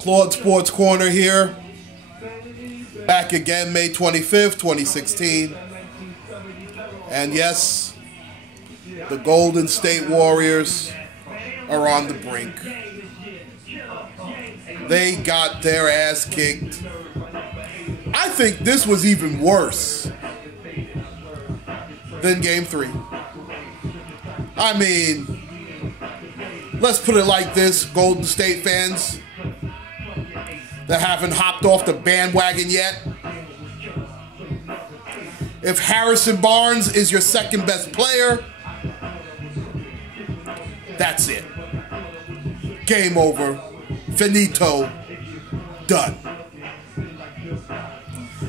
Claude Sports Corner here. Back again, May 25th, 2016. And yes, the Golden State Warriors are on the brink. They got their ass kicked. I think this was even worse than Game 3. I mean, let's put it like this, Golden State fans that haven't hopped off the bandwagon yet. If Harrison Barnes is your second best player, that's it. Game over. Finito. Done.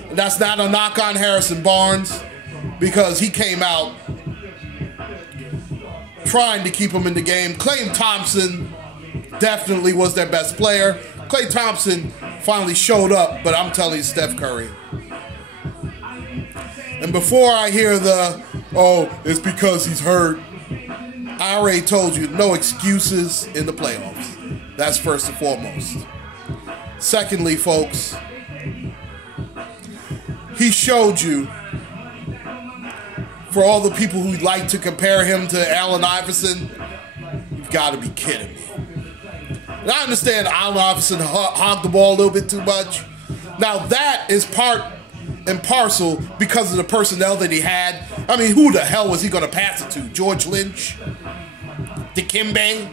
And that's not a knock on Harrison Barnes, because he came out trying to keep him in the game. Klay Thompson definitely was their best player. Klay Thompson finally showed up, but I'm telling you, Steph Curry. And before I hear the, oh, it's because he's hurt, I already told you, no excuses in the playoffs. That's first and foremost. Secondly, folks, he showed you, for all the people who like to compare him to Allen Iverson, you've got to be kidding me. And I understand Allen Iverson hogged the ball a little bit too much. Now that is part and parcel because of the personnel that he had. I mean, who the hell was he going to pass it to? George Lynch? Dikembe?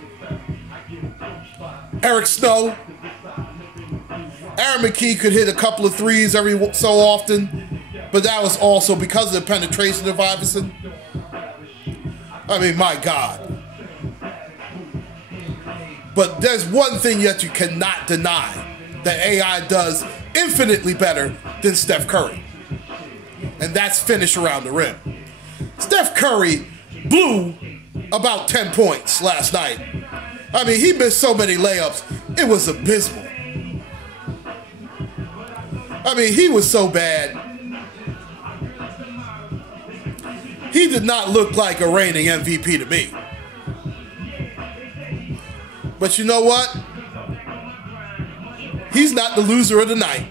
Eric Snow? Aaron McKee could hit a couple of threes every so often, but that was also because of the penetration of Iverson. I mean, my God. But there's one thing that you cannot deny that AI does infinitely better than Steph Curry, and that's finish around the rim. Steph Curry blew about 10 points last night. I mean, he missed so many layups, it was abysmal. I mean, he was so bad. He did not look like a reigning MVP to me. But you know what? He's not the loser of the night.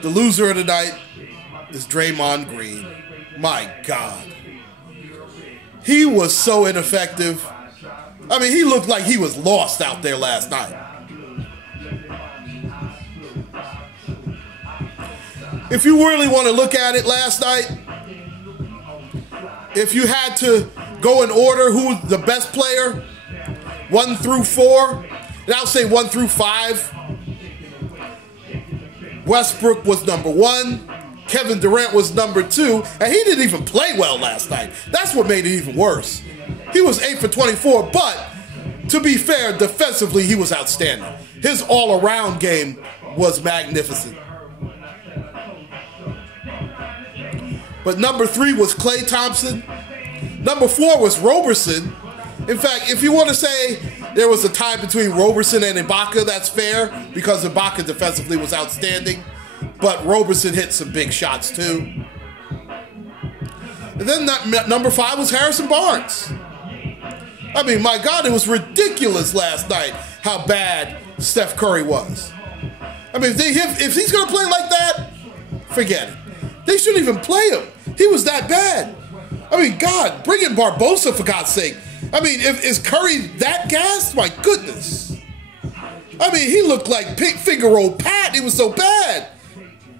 The loser of the night is Draymond Green. My God. He was so ineffective. I mean, he looked like he was lost out there last night. If you really want to look at it last night, if you had to go in order who was the best player, 1 through 4, and I'll say 1 through 5, Westbrook was number 1, Kevin Durant was number 2, and he didn't even play well last night. That's what made it even worse. He was 8 for 24, but to be fair, defensively, he was outstanding. His all-around game was magnificent. But number 3 was Klay Thompson. Number 4 was Roberson. In fact, if you want to say there was a tie between Roberson and Ibaka, that's fair, because Ibaka defensively was outstanding. But Roberson hit some big shots too. And then number 5 was Harrison Barnes. I mean, my God, it was ridiculous last night how bad Steph Curry was. I mean, if he's going to play like that, forget it. They shouldn't even play him. He was that bad. I mean, God, bring in Barbosa for God's sake. I mean, is Curry that gassed? My goodness. I mean, he looked like Figaro Pat. It was so bad.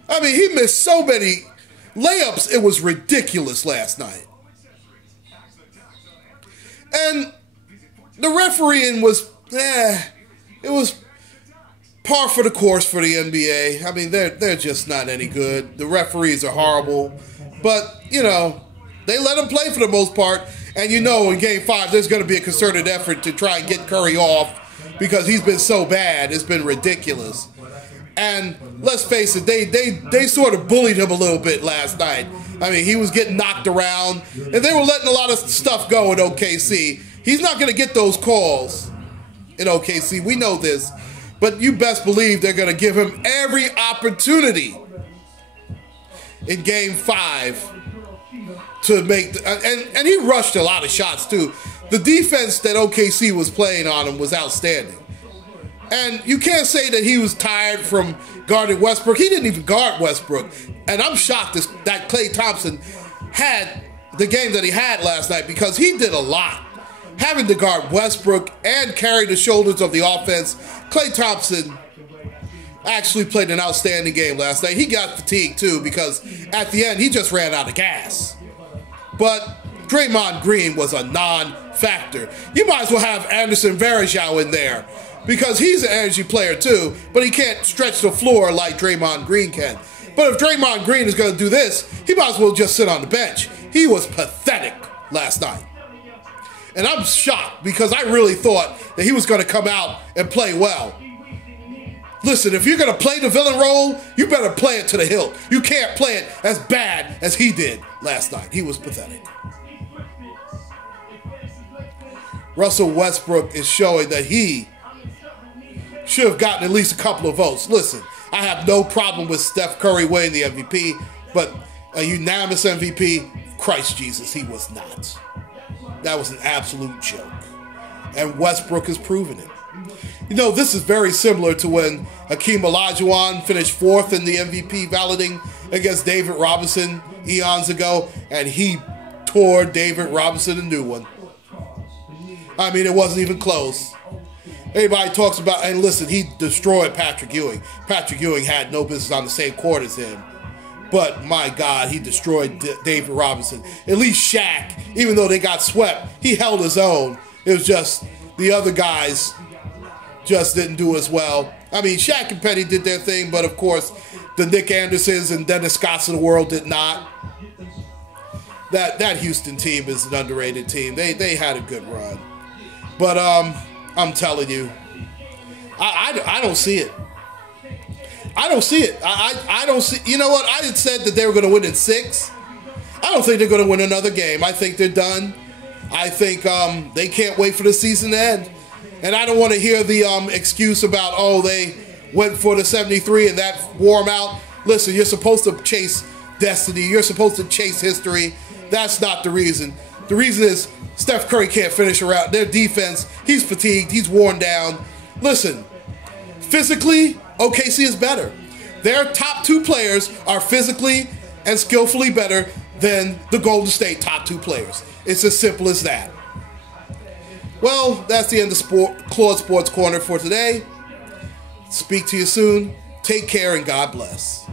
I mean, he missed so many layups. It was ridiculous last night. And the refereeing was, it was par for the course for the NBA. I mean, they're just not any good. The referees are horrible. But, you know, they let them play for the most part. And you know, in Game 5, there's going to be a concerted effort to try and get Curry off because he's been so bad. It's been ridiculous. And let's face it, they sort of bullied him a little bit last night. I mean, he was getting knocked around, and they were letting a lot of stuff go in OKC. He's not going to get those calls in OKC. We know this. But you best believe they're going to give him every opportunity in Game 5 to make, and he rushed a lot of shots too. The defense that OKC was playing on him was outstanding. And you can't say that he was tired from guarding Westbrook. He didn't even guard Westbrook. And I'm shocked that Klay Thompson had the game that he had last night, because he did a lot. Having to guard Westbrook and carry the shoulders of the offense, Klay Thompson actually played an outstanding game last night. He got fatigued too, because at the end he just ran out of gas. But Draymond Green was a non-factor. You might as well have Anderson Varejao in there, because he's an energy player too, but he can't stretch the floor like Draymond Green can. But if Draymond Green is going to do this, he might as well just sit on the bench. He was pathetic last night. And I'm shocked, because I really thought that he was going to come out and play well. Listen, if you're going to play the villain role, you better play it to the hilt. You can't play it as bad as he did last night. He was pathetic. Russell Westbrook is showing that he should have gotten at least a couple of votes. Listen, I have no problem with Steph Curry winning the MVP, but a unanimous MVP, Christ Jesus, he was not. That was an absolute joke. And Westbrook has proven it. You know, this is very similar to when Hakeem Olajuwon finished 4th in the MVP balloting against David Robinson eons ago, and he tore David Robinson a new one. I mean, it wasn't even close. Everybody talks about, and listen, he destroyed Patrick Ewing. Patrick Ewing had no business on the same court as him. But my God, he destroyed David Robinson. At least Shaq, even though they got swept, he held his own. It was just the other guys just didn't do as well. I mean, Shaq and Penny did their thing, but of course, the Nick Andersons and Dennis Scotts of the world did not. That Houston team is an underrated team. They had a good run. But I'm telling you, I don't see it. I don't see it. I don't see. You know what? I had said that they were going to win in 6. I don't think they're going to win another game. I think they're done. I think they can't wait for the season to end. And I don't want to hear the excuse about, oh, they went for the 73 and that wore them out. Listen, you're supposed to chase destiny. You're supposed to chase history. That's not the reason. The reason is Steph Curry can't finish around. Their defense, he's fatigued. He's worn down. Listen, physically, OKC is better. Their top 2 players are physically and skillfully better than the Golden State top 2 players. It's as simple as that. Well, that's the end of Claude Sports Corner for today. Speak to you soon. Take care and God bless.